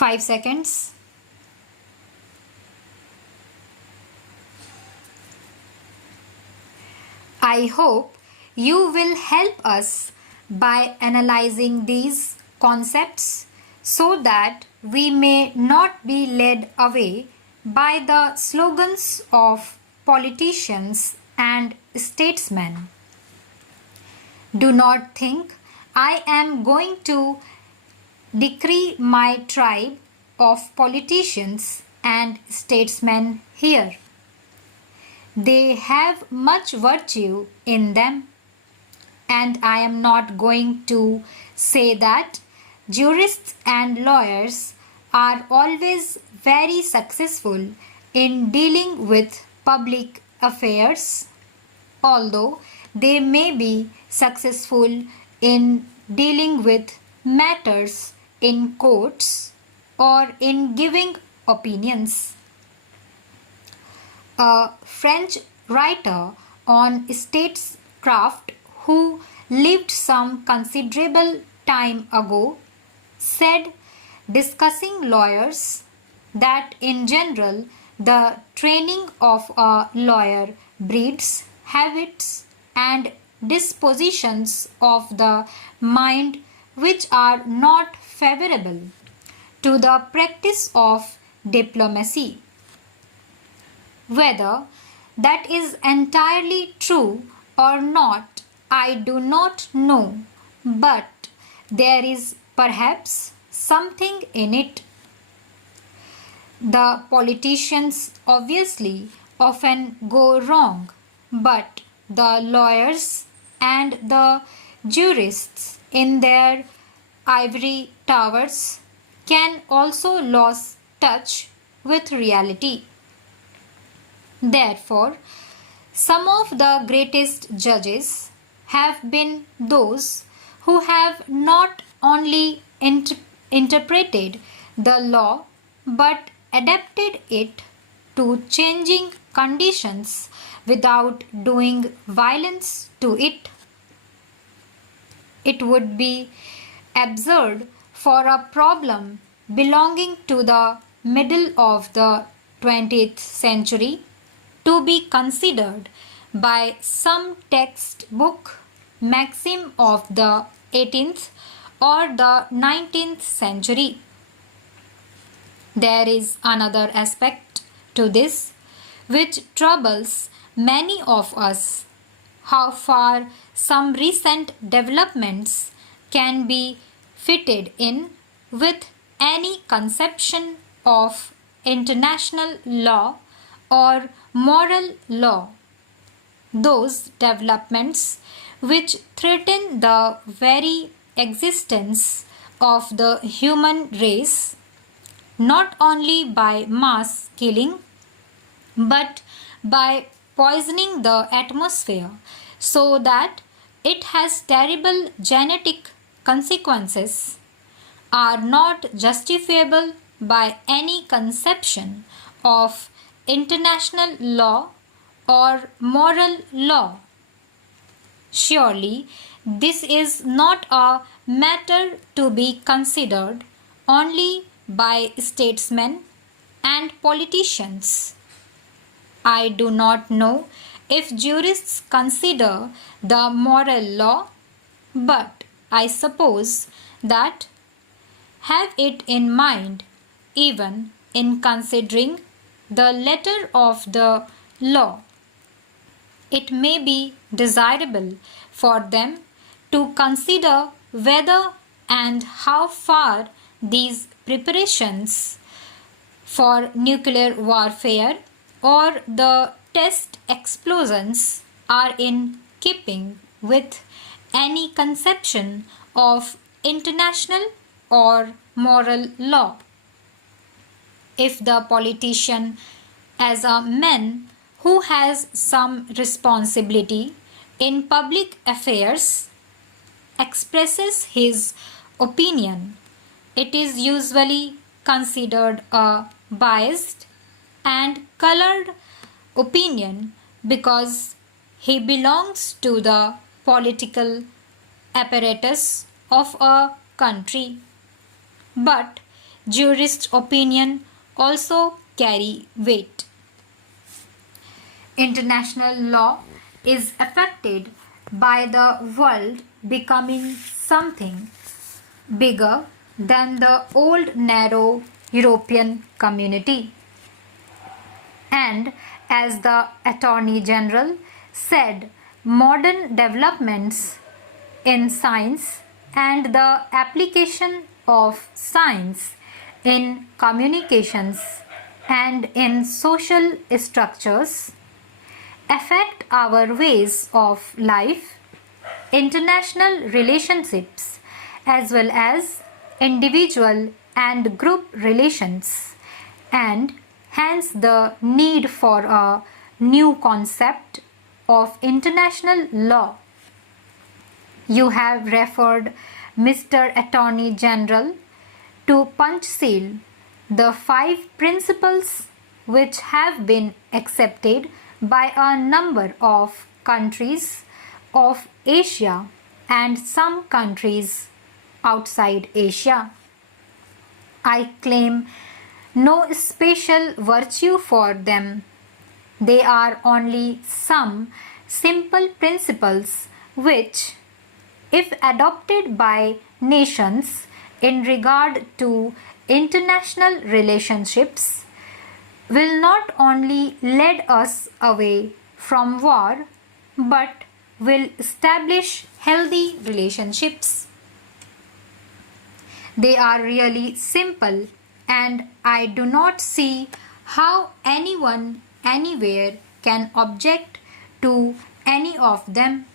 5 seconds. I hope you will help us by analyzing these concepts so that we may not be led away by the slogans of politicians and statesmen. Do not think I am going to decree my tribe of politicians and statesmen here. They have much virtue in them, and I am not going to say that jurists and lawyers are always very successful in dealing with public affairs, although they may be successful in dealing with matters in courts or in giving opinions. A French writer on statecraft who lived some considerable time ago said, discussing lawyers, that in general the training of a lawyer breeds habits and dispositions of the mind which are not favorable to the practice of diplomacy. Whether that is entirely true or not, I do not know, but there is perhaps something in it. The politicians obviously often go wrong, but the lawyers and the jurists in their ivory towers can also lose touch with reality. Therefore, some of the greatest judges have been those who have not only interpreted the law but adapted it to changing conditions without doing violence to it. It would be absurd for a problem belonging to the middle of the 20th century to be considered by some textbook maxim of the 18th or the 19th century. There is another aspect to this which troubles many of us: how far some recent developments can be fitted in with any conception of international law or moral law. Those developments which threaten the very existence of the human race, not only by mass killing, but by poisoning the atmosphere so that it has terrible genetic consequences, are not justifiable by any conception of international law or moral law. Surely, this is not a matter to be considered only by statesmen and politicians. I do not know if jurists consider the moral law, but I suppose that have it in mind even in considering the letter of the law. It may be desirable for them to consider whether and how far these preparations for nuclear warfare or the test explosions are in keeping with any conception of international or moral law. If the politician, as a man who has some responsibility in public affairs, expresses his opinion, it is usually considered a biased and colored opinion because he belongs to the political apparatus of a country. But jurist opinion also carry weight. International law is affected by the world becoming something bigger than the old narrow European community. And as the Attorney General said, modern developments in science and the application of science in communications and in social structures affect our ways of life, international relationships, as well as individual and group relations, and hence the need for a new concept of international law. You have referred, Mr. Attorney General, to punch seal the 5 principles which have been accepted by a number of countries of Asia and some countries outside Asia. I claim no special virtue for them. They are only some simple principles which, if adopted by nations in regard to international relationships, will not only lead us away from war but will establish healthy relationships. They are really simple, and I do not see how anyone anywhere can object to any of them.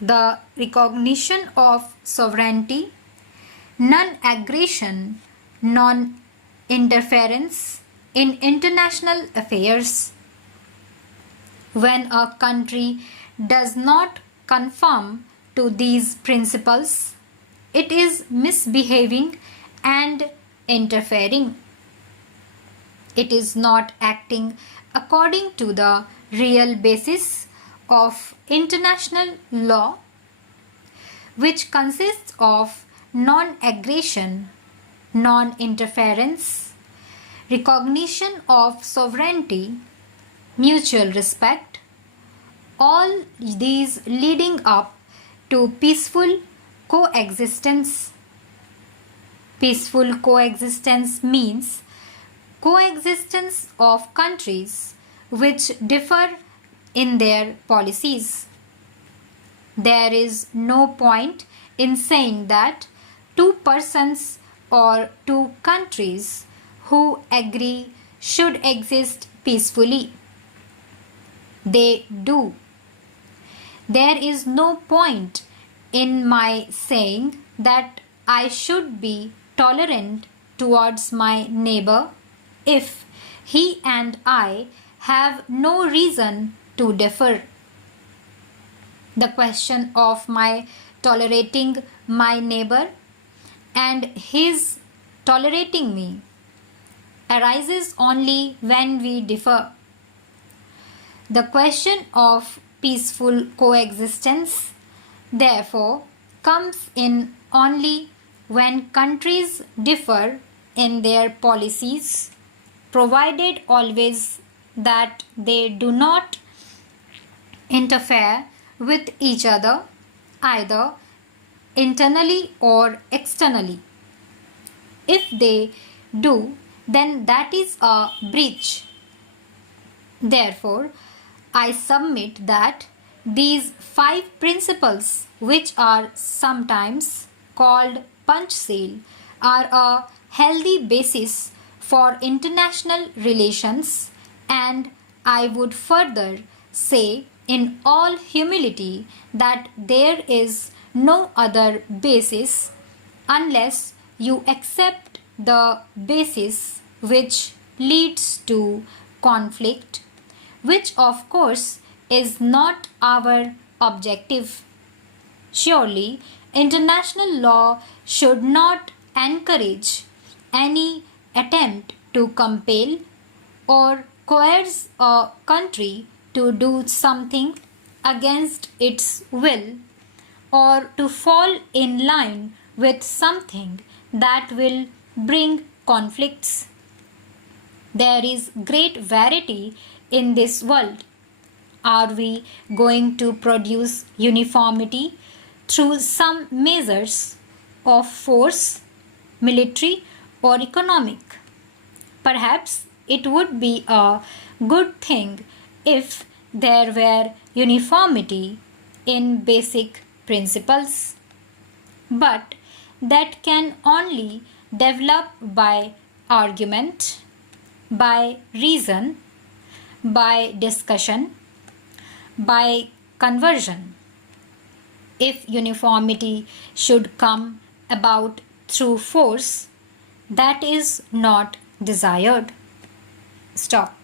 The recognition of sovereignty, non-aggression, non-interference in international affairs. When a country does not conform to these principles, it is misbehaving and interfering. It is not acting according to the real basis of international law, which consists of non-aggression, non-interference, recognition of sovereignty, mutual respect, all these leading up to peaceful coexistence. Peaceful coexistence means coexistence of countries which differ in their policies. There is no point in saying that 2 persons or 2 countries who agree should exist peacefully. They do. There is no point in my saying that I should be tolerant towards my neighbor if he and I have no reason to differ. The question of my tolerating my neighbor and his tolerating me arises only when we differ. The question of peaceful coexistence, therefore, comes in only when countries differ in their policies, provided always that they do not interfere with each other either internally or externally. If they do, then that is a breach. Therefore, I submit that these 5 principles, which are sometimes called punch seal, are a healthy basis for international relations, and I would further say in all humility that there is no other basis unless you accept the basis which leads to conflict, which of course is not our objective. Surely, international law should not encourage any attempt to compel or coerce a country to do something against its will, or to fall in line with something that will bring conflicts. There is great variety in this world. Are we going to produce uniformity through some measures of force, military or economic? Perhaps it would be a good thing if there were uniformity in basic principles, but that can only develop by argument, by reason, by discussion, by conversion. If uniformity should come about through force, that is not desired. Stop.